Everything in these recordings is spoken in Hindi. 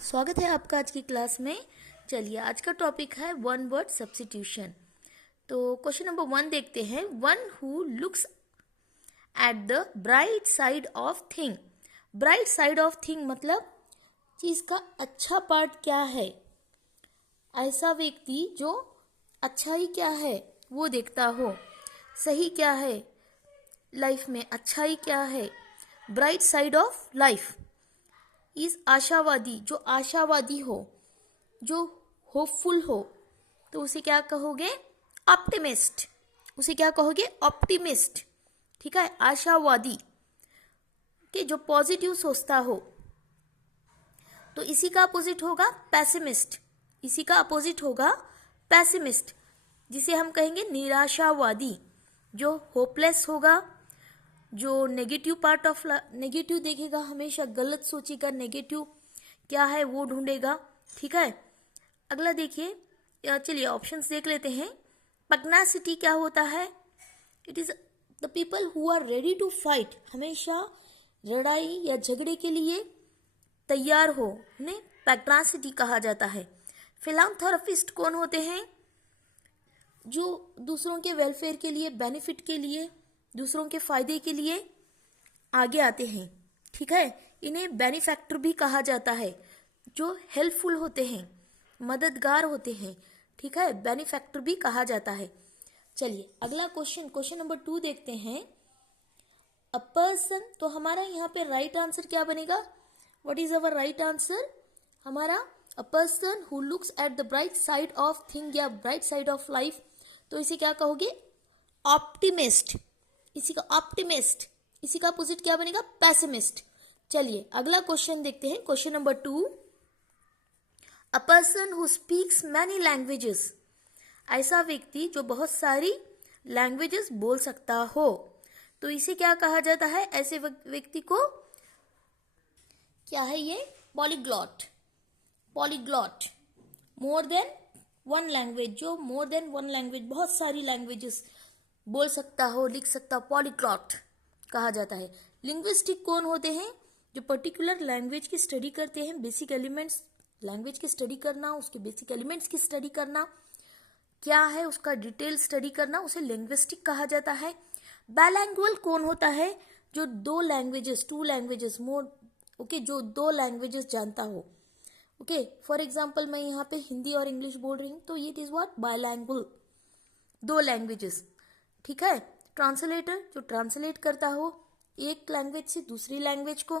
स्वागत है आपका आज की क्लास में। चलिए, आज का टॉपिक है वन वर्ड सब्स्टिट्यूशन। तो क्वेश्चन नंबर 1 देखते हैं। One who looks at the bright side of thing. Bright side of thing मतलब चीज का अच्छा पार्ट क्या है। ऐसा व्यक्ति जो अच्छाई क्या है वो देखता हो, सही क्या है लाइफ में, अच्छाई क्या है, ब्राइट साइड ऑफ लाइफ। इस आशावादी, जो आशावादी हो, जो होपफुल हो, तो उसे क्या कहोगे? ऑप्टिमिस्ट। उसे क्या कहोगे? ऑप्टिमिस्ट। ठीक है, आशावादी कि जो पॉजिटिव सोचता हो। तो इसी का अपोजिट होगा पैसिमिस्ट। इसी का अपोजिट होगा पैसिमिस्ट, जिसे हम कहेंगे निराशावादी। जो होपलेस होगा, जो नेगेटिव पार्ट ऑफ नेगेटिव देखेगा, हमेशा गलत सोचेगा, नेगेटिव क्या है वो ढूंढेगा। ठीक है, अगला देखिए, चलिए ऑप्शंस देख लेते हैं। पग्नासिटी क्या होता है? It is the people who are ready to fight. हमेशा लड़ाई या झगड़े के लिए तैयार हो, उन्हें पग्नासिटी कहा जाता है। फिलांथ्रोपिस्ट कौन होते हैं? जो दूसरों के वेलफेयर के लिए, बेनिफिट के लिए, दूसरों के फायदे के लिए आगे आते हैं। ठीक है, इन्हें बेनिफैक्टर भी कहा जाता है। जो हेल्पफुल होते हैं, मददगार होते हैं। ठीक है, बेनिफैक्टर भी कहा जाता है। चलिए अगला क्वेश्चन नंबर 2 देखते हैं। अ पर्सन, तो हमारा यहाँ पे राइट आंसर क्या बनेगा? What is our right answer? हमारा a person who looks at the bright side of thing या ब्राइट साइड ऑफ लाइफ। तो इसे क्या कहोगे? ऑप्टिमिस्ट। इसी का ऑप्टिमिस्ट, इसी का अपोजिट क्या बनेगा? पैसिमिस्ट। चलिए अगला क्वेश्चन देखते हैं। Question number 2। A person who speaks many languages. ऐसा व्यक्ति जो बहुत सारी लैंग्वेजेस बोल सकता हो, तो इसे क्या कहा जाता है? ऐसे व्यक्ति को क्या है ये? Polyglot. Polyglot, more than one language, जो मोर देन वन लैंग्वेज, बहुत सारी लैंग्वेजेस बोल सकता हो, लिख सकता हो, पॉलीग्लॉट कहा जाता है। लिंग्विस्टिक कौन होते हैं? जो पर्टिकुलर लैंग्वेज की स्टडी करते हैं, बेसिक एलिमेंट्स, लैंग्वेज की स्टडी करना, उसके बेसिक एलिमेंट्स की स्टडी करना, क्या है उसका डिटेल स्टडी करना, उसे लिंग्विस्टिक कहा जाता है। बाइलिंगुअल कौन होता है? जो दो languages, to languages more, okay, जो दो लैंग्वेजेस जानता हो। ओके, फॉर एग्जाम्पल मैं यहाँ पे हिंदी और इंग्लिश बोल रही हूँ, तो ये इज व्हाट? बाइलिंगुअल, दो लैंग्वेजेस। ठीक है, ट्रांसलेटर, जो ट्रांसलेट करता हो एक लैंग्वेज से दूसरी लैंग्वेज को,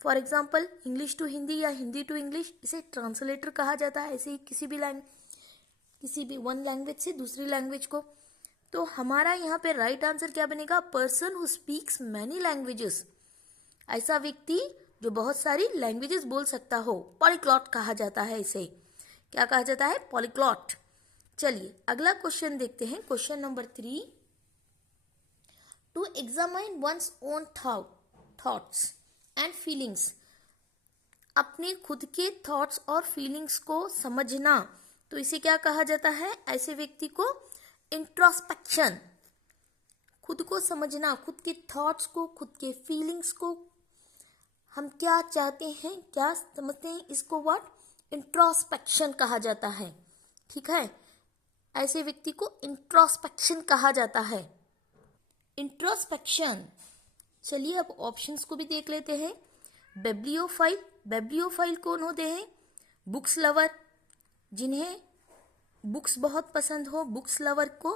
for example English to Hindi या हिंदी टू इंग्लिश, इसे ट्रांसलेटर कहा जाता है। ऐसे ही किसी भी वन लैंग्वेज से दूसरी लैंग्वेज को। तो हमारा यहाँ पे राइट आंसर क्या बनेगा? Person who speaks many languages. ऐसा व्यक्ति जो बहुत सारी लैंग्वेजेस बोल सकता हो, पॉलीग्लॉट कहा जाता है। इसे क्या कहा जाता है? पॉलीग्लॉट। चलिए अगला क्वेश्चन देखते हैं। Question number 3। To examine one's own thoughts and feelings. अपने खुद के थॉट्स और फीलिंग्स को समझना, तो इसे क्या कहा जाता है? ऐसे व्यक्ति को इंट्रोस्पेक्शन। खुद को समझना, खुद के थॉट्स को, खुद के फीलिंग्स को, हम क्या चाहते हैं, क्या समझते हैं, इसको व्हाट? इंट्रोस्पेक्शन कहा जाता है। ठीक है, ऐसे व्यक्ति को इंट्रोस्पेक्शन कहा जाता है। इंट्रोस्पेक्शन। चलिए अब ऑप्शंस को भी देख लेते हैं। बेब्लियोफाइल, बेब्लियोफाइल कौन होते हैं? बुक्स लवर, जिन्हें बुक्स बहुत पसंद हो, बुक्स लवर को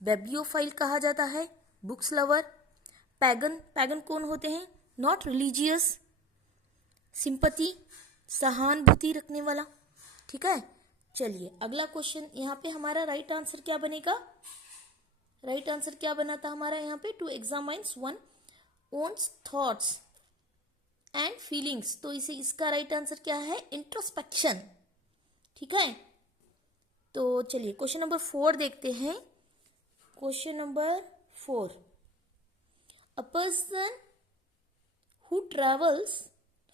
बेब्लियोफाइल कहा जाता है, बुक्स लवर। पैगन, पैगन कौन होते हैं? नॉट रिलीजियस, सिंपैथी, सहानुभूति रखने वाला। ठीक है, चलिए अगला क्वेश्चन। यहाँ पे हमारा राइट आंसर क्या बनेगा? राइट आंसर क्या बना था हमारा यहाँ पे? To examines one one's thoughts and feelings. तो इसे, इसका राइट आंसर क्या है? इंट्रोस्पेक्शन। ठीक है, तो चलिए क्वेश्चन नंबर 4 देखते हैं। Question number 4। A person who travels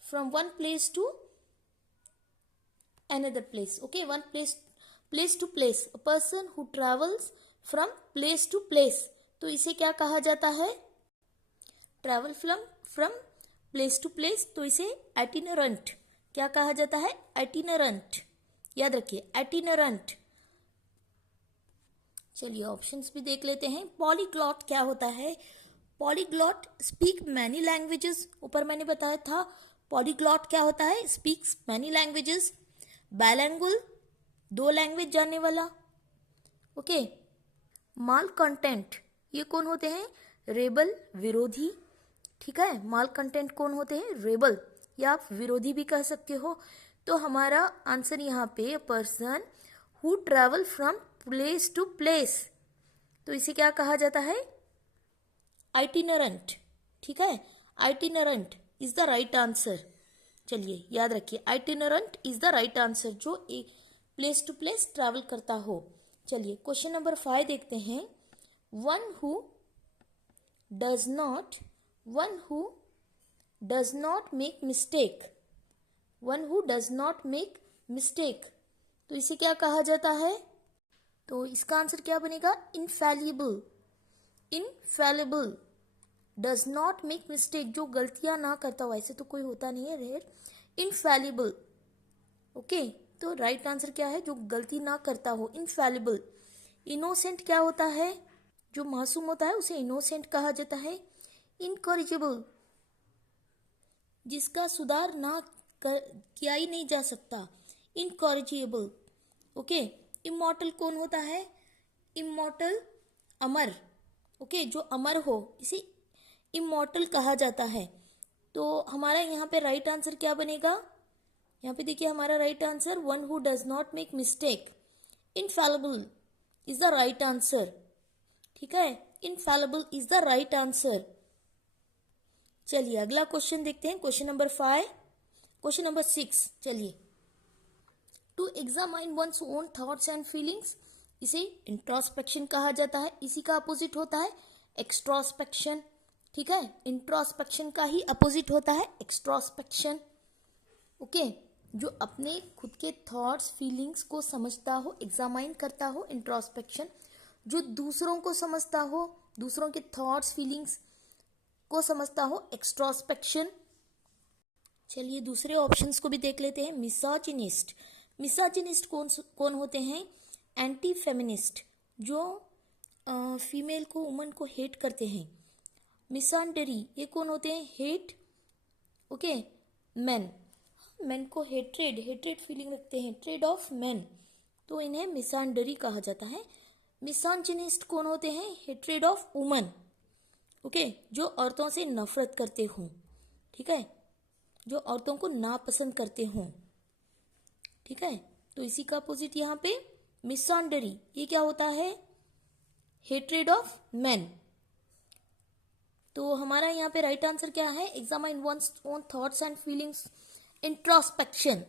from one place to another place. Okay, one place to place. A person who travels from place to place. तो इसे क्या कहा जाता है? Travel from place to place, तो इसे एटिनरेंट क्या कहा जाता है? आइटिनरेंट। याद रखिए, आइटिनरेंट। चलिए ऑप्शंस भी देख लेते हैं। पॉलीग्लॉट क्या होता है? Polyglot speak many languages. ऊपर मैंने बताया था पॉलीग्लॉट क्या होता है? Speaks many languages. Bilingual, 2 language जानने वाला। ओके। माल कंटेंट, ये कौन होते हैं? रेबल, विरोधी। ठीक है, माल कंटेंट कौन होते हैं? रेबल, या आप विरोधी भी कह सकते हो। तो हमारा आंसर यहाँ पे person who travel from place to place, तो इसे क्या कहा जाता है? आइटिनरेंट। ठीक है, itinerant is the right answer. चलिए याद रखिए, itinerant is the right answer, जो एक प्लेस टू प्लेस ट्रैवल करता हो। चलिए क्वेश्चन नंबर 5 देखते हैं। One who does not make mistake. One who does not make mistake, तो इसे क्या कहा जाता है? तो इसका आंसर क्या बनेगा? इनफैलिबल। इनफैलिबल, डज नॉट मेक मिस्टेक, जो गलतियां ना करता हो। वैसे तो कोई होता नहीं है, रेयर। इनफैलिबल। ओके, तो राइट आंसर क्या है? जो गलती ना करता हो, इनफैलिबल। इनोसेंट क्या होता है? जो मासूम होता है उसे इनोसेंट कहा जाता है। इनकॉरिजिबल, जिसका सुधार ना किया ही नहीं जा सकता, इनकॉरिजिबल। ओके। इमॉर्टल कौन होता है? इमॉर्टल, अमर। ओके, जो अमर हो इसे इमॉर्टल कहा जाता है। तो हमारा यहाँ पे राइट आंसर क्या बनेगा? यहाँ पे देखिए हमारा right answer, one who does not make mistake. Infallible is the right answer. ठीक है, infallible is the right answer. चलिए अगला क्वेश्चन देखते हैं, क्वेश्चन नंबर 5। क्वेश्चन नंबर 6, चलिए। To examine one's own thoughts and feelings, इसे इंट्रोस्पेक्शन कहा जाता है। इसी का अपोजिट होता है एक्सट्रोस्पेक्शन। ठीक है, इंट्रोस्पेक्शन का ही अपोजिट होता है एक्सट्रोस्पेक्शन। ओके, जो अपने खुद के थॉट्स फीलिंग्स को समझता हो, एग्जामाइन करता हो, इंट्रोस्पेक्शन। जो दूसरों को समझता हो, दूसरों के थॉट्स फीलिंग्स को समझता हो, एक्सट्रोस्पेक्शन। चलिए दूसरे ऑप्शंस को भी देख लेते हैं। मिसोजिनिस्ट, मिसोजिनिस्ट कौन होते हैं? एंटी फेमिनिस्ट, जो फीमेल को, वुमन को हेट करते हैं। मिसैंडरी, ये कौन होते हैं? हेट, ओके, मेन को हेट्रेड फीलिंग रखते हैं, ट्रेड ऑफ मेन, तो इन्हें मिसैंडरी कहा जाता है। मिसोजिनिस्ट कौन होते हैं? Hatred of woman. ओके, जो औरतों से नफरत करते हों। ठीक है, जो औरतों को नापसंद करते हों। ठीक है, तो इसी का अपोजिट यहाँ पे मिसैंडरी, ये क्या होता है? Hatred of main. तो हमारा यहाँ पे राइट आंसर क्या है? Examine one's own thoughts and feelings, introspection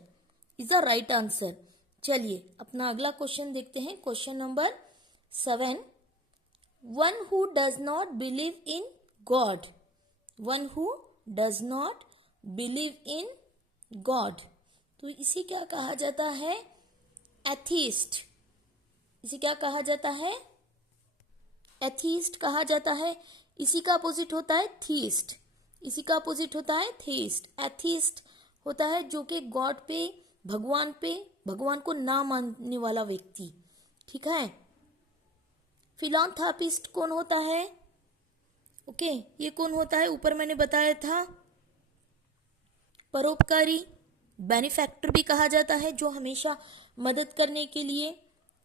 is the right answer. चलिए अपना अगला क्वेश्चन देखते हैं, question number 7। One who does not believe in God, one who does not believe in God, तो इसे क्या कहा जाता है? एथीस्ट। इसे क्या कहा जाता है? एथीस्ट कहा जाता है। इसी का अपोजिट होता है थीस्ट। इसी का अपोजिट होता है थीस्ट। एथीस्ट होता है जो कि गॉड पे, भगवान को ना मानने वाला व्यक्ति। ठीक है। फिलैंथ्रोपिस्ट कौन होता है? ओके, ये कौन होता है? ऊपर मैंने बताया था, परोपकारी, बेनिफैक्टर भी कहा जाता है, जो हमेशा मदद करने के लिए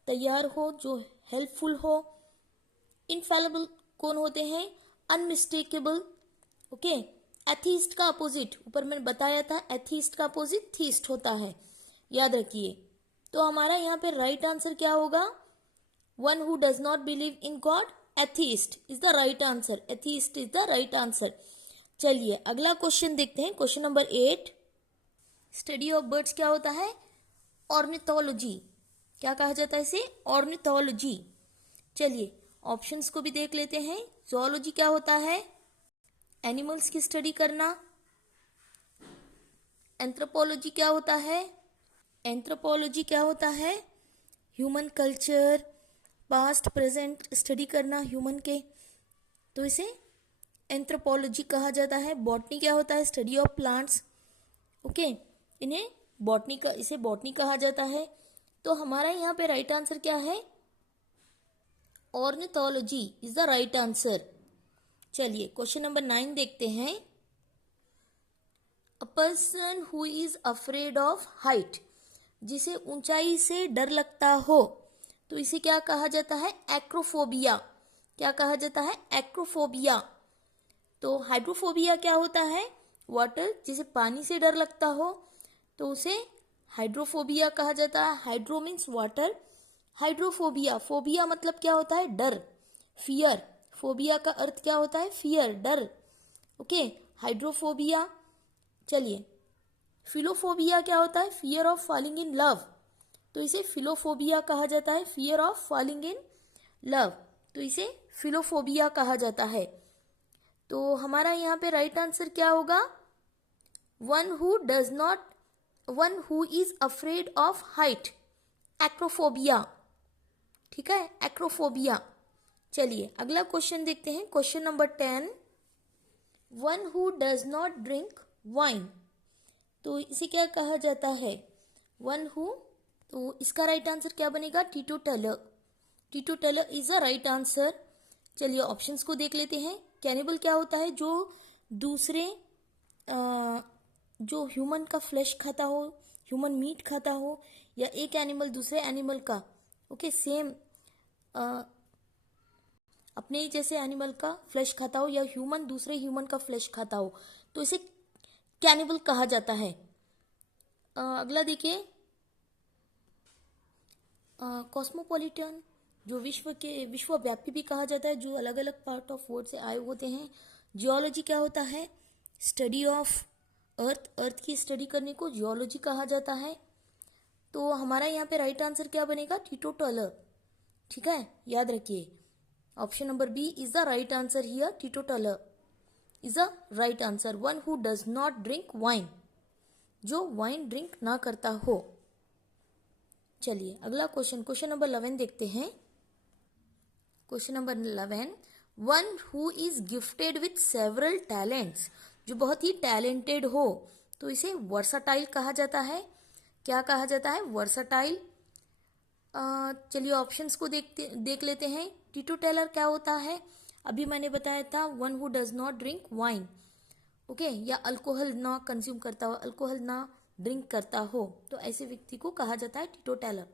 तैयार हो, जो हेल्पफुल हो। इनफैलिबल कौन होते हैं? अनमिस्टेकेबल। ओके, एथीस्ट का अपोजिट, ऊपर मैंने बताया था, एथीस्ट का अपोजिट थीस्ट होता है, याद रखिए। तो हमारा यहाँ पे राइट आंसर क्या होगा? One who does not believe in God, atheist is the right answer. Atheist is the right answer. चलिए अगला क्वेश्चन देखते हैं, question number 8। Study of birds क्या होता है? ऑर्निथोलॉजी। क्या कहा जाता है इसे? ऑर्निथोलॉजी। चलिए ऑप्शंस को भी देख लेते हैं। ज़ूलॉजी क्या होता है? एनिमल्स की स्टडी करना। एंथ्रोपोलॉजी क्या होता है? एंथ्रोपोलॉजी क्या होता है? Human culture, past present study करना ह्यूमन के, तो इसे एंथ्रोपोलॉजी कहा जाता है। बॉटनी क्या होता है? Study of plants. ओके, इसे बॉटनी कहा जाता है। तो हमारा यहाँ पे राइट आंसर क्या है? Ornithology is the right answer. चलिए क्वेश्चन नंबर 9 देखते हैं। अ person who is afraid of height, जिसे ऊंचाई से डर लगता हो, तो इसे क्या कहा जाता है? एक्रोफोबिया। क्या कहा जाता है? एक्रोफोबिया। तो हाइड्रोफोबिया क्या होता है? वाटर, जिसे पानी से डर लगता हो, तो उसे हाइड्रोफोबिया कहा जाता है। Hydro means water, hydrophobia, phobia मतलब क्या होता है? डर, फियर। फोबिया का अर्थ क्या होता है? फियर, डर। Okay, hydrophobia. चलिए, फिलोफोबिया क्या होता है? Fear of falling in love, तो इसे फिलोफोबिया कहा जाता है। Fear of falling in love, तो इसे फिलोफोबिया कहा जाता है। तो हमारा यहाँ पे राइट आंसर क्या होगा? One who is afraid of height, acrophobia. ठीक है, एक्रोफोबिया। चलिए अगला क्वेश्चन देखते हैं। Question number 10, one who does not drink wine, तो इसे क्या कहा जाता है? वन हु, तो इसका राइट आंसर क्या बनेगा? टीटोटलर। टीटोटलर इज अ राइट आंसर। चलिए ऑप्शंस को देख लेते हैं। कैनिबल क्या होता है? जो ह्यूमन का फ्लैश खाता हो, ह्यूमन मीट खाता हो, या एक एनिमल दूसरे एनिमल का, ओके, सेम अपने ही जैसे एनिमल का फ्लैश खाता हो, या ह्यूमन दूसरे ह्यूमन का फ्लैश खाता हो, तो इसे कैनिबल कहा जाता है। अगला देखिए, कॉस्मोपॉलिटन, जो विश्वव्यापी भी कहा जाता है, जो अलग अलग पार्ट ऑफ वर्ल्ड से आए होते हैं। जियोलॉजी क्या होता है? स्टडी ऑफ अर्थ की स्टडी करने को जियोलॉजी कहा जाता है। तो हमारा यहाँ पे राइट आंसर क्या बनेगा? टीटोटलर। ठीक है, याद रखिए, option number B is the right answer here. Teetotaller is the right answer. One who does not drink wine, जो वाइन ड्रिंक ना करता हो। चलिए अगला क्वेश्चन नंबर 11 देखते हैं। Question number 11, one who is gifted with several talents, जो बहुत ही टैलेंटेड हो, तो इसे वर्साटाइल कहा जाता है। क्या कहा जाता है? वर्साटाइल। चलिए ऑप्शंस को देख लेते हैं। टीटोटलर क्या होता है? अभी मैंने बताया था, one who does not drink wine, okay, या अल्कोहल ना कंज्यूम करता हो, अल्कोहल ना ड्रिंक करता हो, तो ऐसे व्यक्ति को कहा जाता है टीटोटलर।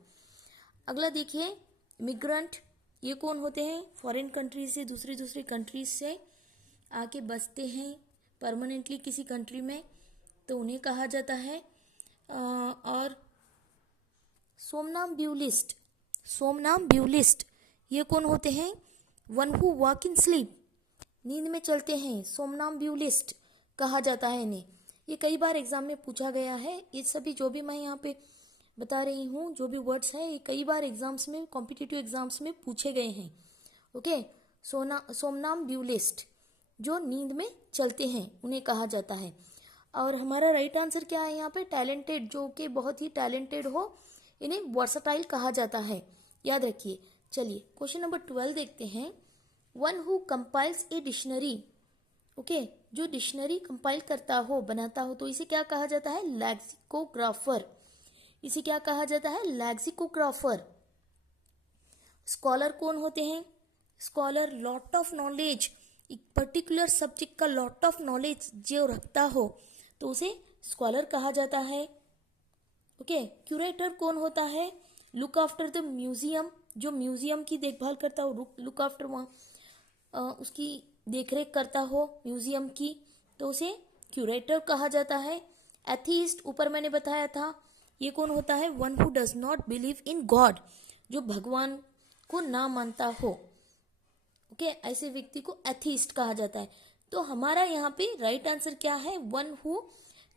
अगला देखिए, मिग्रेंट, ये कौन होते हैं? फॉरेन कंट्री से, दूसरी कंट्रीज से आके बसते हैं परमानेंटली किसी कंट्री में, तो उन्हें कहा जाता है। और सोमनाम्ब्यूलिस्ट, ये कौन होते हैं? One who walk in sleep, नींद में चलते हैं, सोमनाम्ब्यूलिस्ट कहा जाता है इन्हें। ये कई बार एग्जाम में पूछा गया है। ये सभी जो भी मैं यहाँ पे बता रही हूँ, जो भी वर्ड्स हैं, ये कई बार एग्जाम्स में, कॉम्पिटिटिव एग्जाम्स में पूछे गए हैं। ओके, सोमनाम्ब्यूलिस्ट, जो नींद में चलते हैं, उन्हें कहा जाता है। और हमारा राइट आंसर क्या है यहाँ पे? टैलेंटेड, जो कि बहुत ही टैलेंटेड हो, इन्हें वर्सटाइल कहा जाता है। याद रखिए। चलिए क्वेश्चन नंबर 12 देखते हैं। One who compiles a dictionary, okay, जो डिक्शनरी कंपाइल करता हो, बनाता हो, तो इसे क्या कहा जाता है? लैक्सिकोग्राफर। इसे क्या कहा जाता है? लैक्सिकोग्राफर। स्कॉलर कौन होते हैं? स्कॉलर लॉट ऑफ नॉलेज, एक पर्टिकुलर सब्जेक्ट का लॉट ऑफ नॉलेज जो रखता हो, तो उसे स्कॉलर कहा जाता है। ओके, क्यूरेटर कौन होता है? लुक आफ्टर द म्यूजियम, जो म्यूजियम की देखभाल करता हो, लुक आफ्टर, वहाँ उसकी देखरेख करता हो म्यूजियम की, तो उसे क्यूरेटर कहा जाता है। एथीस्ट, ऊपर मैंने बताया था, ये कौन होता है? One who does not believe in God, जो भगवान को ना मानता हो, ओके, ऐसे व्यक्ति को एथीस्ट कहा जाता है। तो हमारा यहाँ पे राइट आंसर क्या है? One who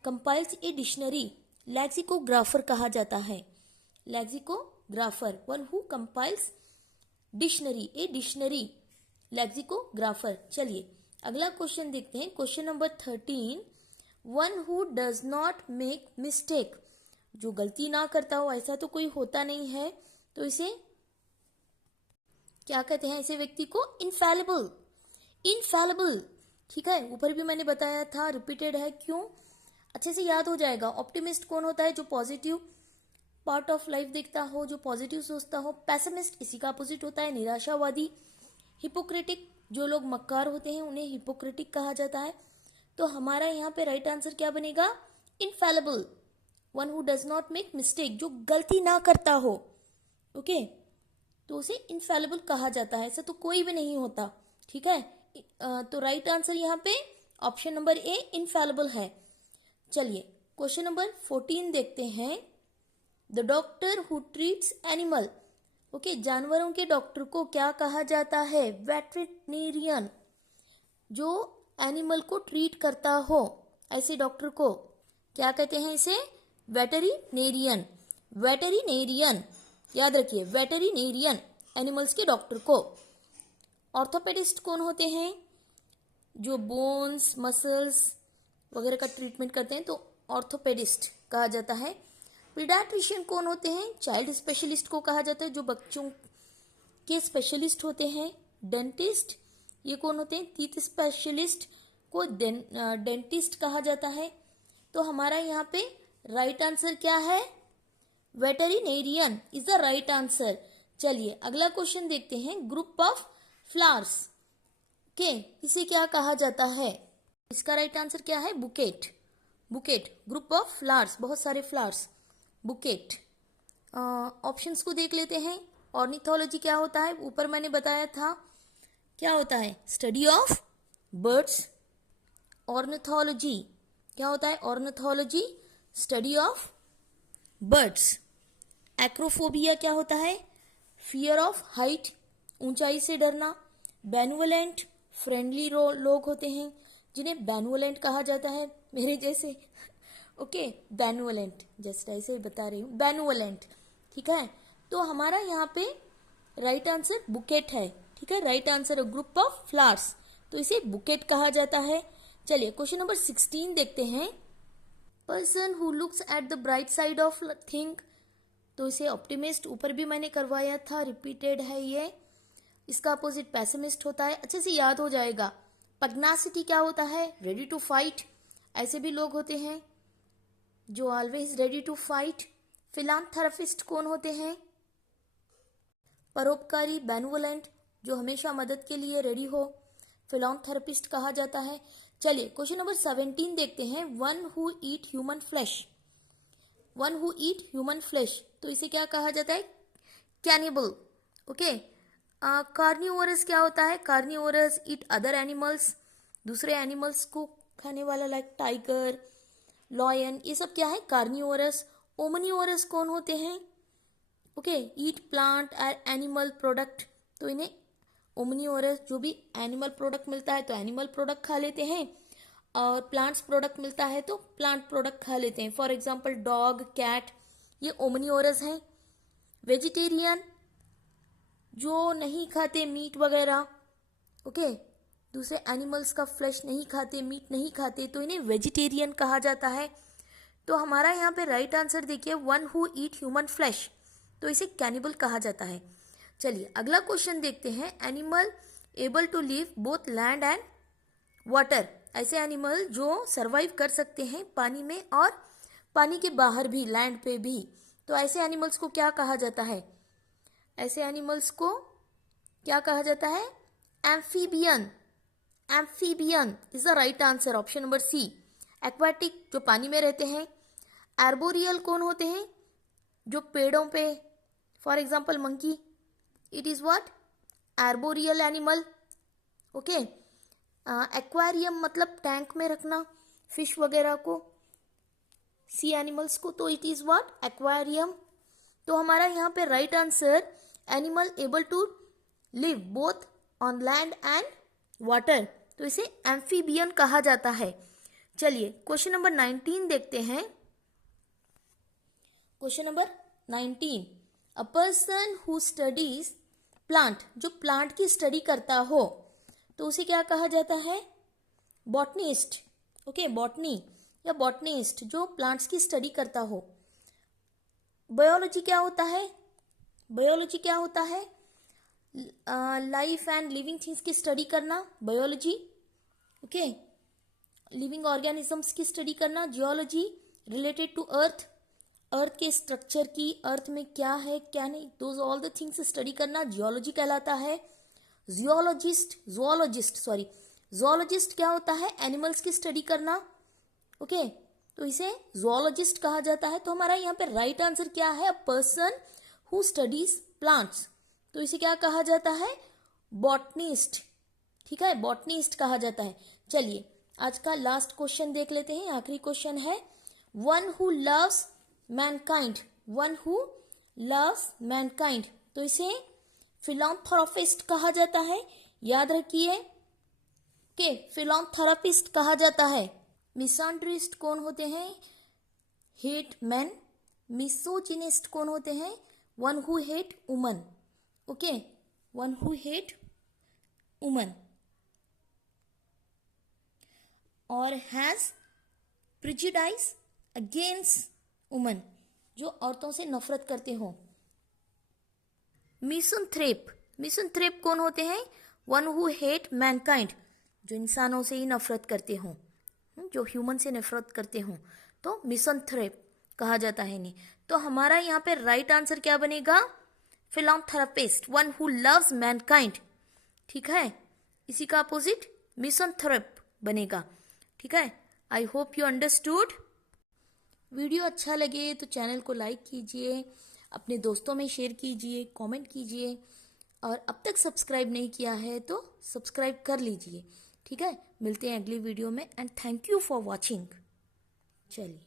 compiles a dictionary, lexicographer कहा जाता है। Lexicographer, one who compiles dictionary, a dictionary, lexicographer. चलिए अगला क्वेश्चन देखते हैं। Question number 13, one who does not make mistake, जो गलती ना करता हो, ऐसा तो कोई होता नहीं है, तो इसे क्या कहते हैं? ऐसे व्यक्ति को इनफैलिबल। ठीक है, ऊपर भी मैंने बताया था, रिपीटेड है, क्यों? अच्छे से याद हो जाएगा। ऑप्टिमिस्ट कौन होता है? जो पॉजिटिव पार्ट ऑफ लाइफ देखता हो, जो पॉजिटिव सोचता हो। पैसिमिस्ट इसी का अपोजिट होता है, निराशावादी। हिपोक्रेटिक, जो लोग मक्कार होते हैं उन्हें हिपोक्रेटिक कहा जाता है। तो हमारा यहाँ पे राइट आंसर क्या बनेगा? Infallible, one who does not make mistake, जो गलती ना करता हो। ओके, तो उसे इनफैलिबल कहा जाता है। ऐसा तो कोई भी नहीं होता, ठीक है। तो राइट आंसर यहाँ पे ऑप्शन नंबर ए इनफैलिबल है। चलिए क्वेश्चन नंबर 14 देखते हैं। The doctor who treats animal, okay, जानवरों के डॉक्टर को क्या कहा जाता है? वेटरिनेरियन, जो एनिमल को ट्रीट करता हो, ऐसे डॉक्टर को क्या कहते हैं? इसे वेटरिनेरियन। वेटरिनेरियन, याद रखिए, वेटरिनेरियन, एनिमल्स के डॉक्टर को। ऑर्थोपेडिस्ट कौन होते हैं? जो बोन्स, मसल्स वगैरह का ट्रीटमेंट करते हैं, तो ऑर्थोपेडिस्ट कहा जाता है। पीडियाट्रिशियन कौन होते हैं? चाइल्ड स्पेशलिस्ट को कहा जाता है, जो बच्चों के स्पेशलिस्ट होते हैं। डेंटिस्ट, ये कौन होते हैं? टीथ स्पेशलिस्ट को डेंटिस्ट कहा जाता है। तो हमारा यहाँ पे राइट आंसर क्या है? वेटरिनेरियन इज द राइट आंसर। चलिए अगला क्वेश्चन देखते हैं। ग्रुप ऑफ फ्लावर्स के इसे क्या कहा जाता है? इसका राइट आंसर क्या है? Bouquet. Bouquet, group of flowers, बहुत सारे फ्लावर्स, बुकेट। ऑप्शंस को देख लेते हैं। ऑर्निथोलॉजी क्या होता है? ऊपर मैंने बताया था, क्या होता है? Study of birds. ऑर्निथोलॉजी क्या होता है? Ornithology study of birds. Acrophobia क्या होता है? फियर ऑफ हाइट, ऊंचाई से डरना। बेनुवलेंट, फ्रेंडली लोग होते हैं जिन्हें बेनुवलेंट कहा जाता है, मेरे जैसे। ओके, बेनुवलेंट, जस्ट ऐसे ही बता रही हूँ, बेनुवलेंट, ठीक है। तो हमारा यहाँ पे राइट आंसर बुकेट है, ठीक है। राइट आंसर है ग्रुप ऑफ फ्लावर्स, तो इसे बुकेट कहा जाता है। चलिए क्वेश्चन नंबर 16 देखते हैं। Person who looks at the bright side of thing, तो इसे ऑप्टिमिस्ट, ऊपर भी मैंने करवाया था, रिपीटेड है ये। इसका अपोजिट पैसिमिस्ट होता है, अच्छे से याद हो जाएगा। पग्नासिटी क्या होता है? रेडी टू फाइट, ऐसे भी लोग होते हैं जो ऑलवेज रेडी टू फाइट। फिलांथेरापिस्ट कौन होते हैं? परोपकारी, बेनुवलेंट, जो हमेशा मदद के लिए रेडी हो, फिलांथेरापिस्ट कहा जाता है। चलिए क्वेश्चन नंबर 17 देखते हैं। One who eat human flesh, one who eat human flesh, तो इसे क्या कहा जाता है? कैनिबल। ओके। कार्निवोरस क्या होता है? कार्निवोरस ईट अदर एनिमल्स, दूसरे एनिमल्स को खाने वाला, लाइक टाइगर, लॉयन, ये सब क्या है? कार्निवोरस। ओमनिवोरस कौन होते हैं? ओके, ईट प्लांट और एनिमल प्रोडक्ट, तो इन्हें ओमनिवोरस, जो भी एनिमल प्रोडक्ट मिलता है तो एनिमल प्रोडक्ट खा लेते हैं, और प्लांट्स प्रोडक्ट मिलता है तो प्लांट प्रोडक्ट खा लेते हैं। फॉर एग्जाम्पल डॉग, कैट, ये ओमनिवोरस हैं। वेजिटेरियन, जो नहीं खाते मीट वगैरह, ओके, दूसरे एनिमल्स का फ्लैश नहीं खाते, मीट नहीं खाते, तो इन्हें वेजिटेरियन कहा जाता है। तो हमारा यहाँ पे राइट आंसर देखिए, one who eat human flesh, तो इसे कैनिबल कहा जाता है। चलिए अगला क्वेश्चन देखते हैं। Animal able to live both land and water, ऐसे एनिमल जो सरवाइव कर सकते हैं पानी में और पानी के बाहर भी, लैंड पे भी, तो ऐसे एनिमल्स को क्या कहा जाता है? ऐसे एनिमल्स को क्या कहा जाता है? Amphibian. Amphibian is the right answer, option number C. Aquatic, जो पानी में रहते हैं। आर्बोरियल कौन होते हैं? जो पेड़ों पे, for example monkey, it is what? Arboreal animal. Okay. Aquarium मतलब टैंक में रखना फिश वगैरह को, सी एनिमल्स को, तो इट इज व्हाट? एक्वेरियम। तो हमारा यहाँ पे right answer animal able to live both on land and water, तो इसे एम्फीबियन कहा जाता है। चलिए क्वेश्चन नंबर 19 देखते हैं। Question number 19, a person who studies plant, जो प्लांट की स्टडी करता हो, तो उसे क्या कहा जाता है? बॉटनिस्ट। ओके, बॉटनी या बॉटनिस्ट, जो प्लांट्स की स्टडी करता हो। बायोलॉजी क्या होता है? बायोलॉजी क्या होता है? लाइफ एंड लिविंग थिंग्स की स्टडी करना, बायोलॉजी। ओके। लिविंग ऑर्गेनिजम्स की स्टडी करना, जियोलॉजी रिलेटेड टू अर्थ, अर्थ के स्ट्रक्चर की, अर्थ में क्या है क्या नहीं, those all the things study करना जियोलॉजी कहलाता है। ज़ूलॉजिस्ट क्या होता है, एनिमल्स की स्टडी करना, ओके तो इसे ज़ूलॉजिस्ट कहा जाता है। तो हमारा यहाँ पे राइट आंसर क्या है, अ पर्सन हु स्टडीज प्लांट्स, तो इसे क्या कहा जाता है, बॉटनिस्ट, ठीक है, बॉटनिस्ट कहा जाता है। चलिए आज का लास्ट क्वेश्चन देख लेते हैं, आखिरी क्वेश्चन है, one who loves Mankind, one who loves Mankind, तो इसे फिलैंथ्रोपिस्ट कहा जाता है, याद रखिए कि फिलैंथ्रोपिस्ट कहा जाता है। मिसैंड्रिस्ट कौन होते हैं, हेट मैन। मिसोजिनिस्ट कौन होते हैं, one who hate woman, okay one who hate woman. और हैज प्रिजुडाइज अगेंस्ट वुमन, जो औरतों से नफरत करते हो। मिसंथ्रेप कौन होते हैं, वन हु हेट मैनकाइंड, जो इंसानों से ही नफरत करते हो, जो ह्यूमन से नफरत करते हो, तो मिसंथ्रेप कहा जाता है इन्हें। तो हमारा यहाँ पे राइट आंसर क्या बनेगा, philanthropist, one who loves Mankind, ठीक है, इसी का अपोजिट मिसंथ्रेप बनेगा, ठीक है। I hope you understood. Video अच्छा लगे तो चैनल को लाइक कीजिए, अपने दोस्तों में शेयर कीजिए, कमेंट कीजिए, और अब तक सब्सक्राइब नहीं किया है तो सब्सक्राइब कर लीजिए, ठीक है। मिलते हैं अगली वीडियो में, and thank you for watching. चलिए।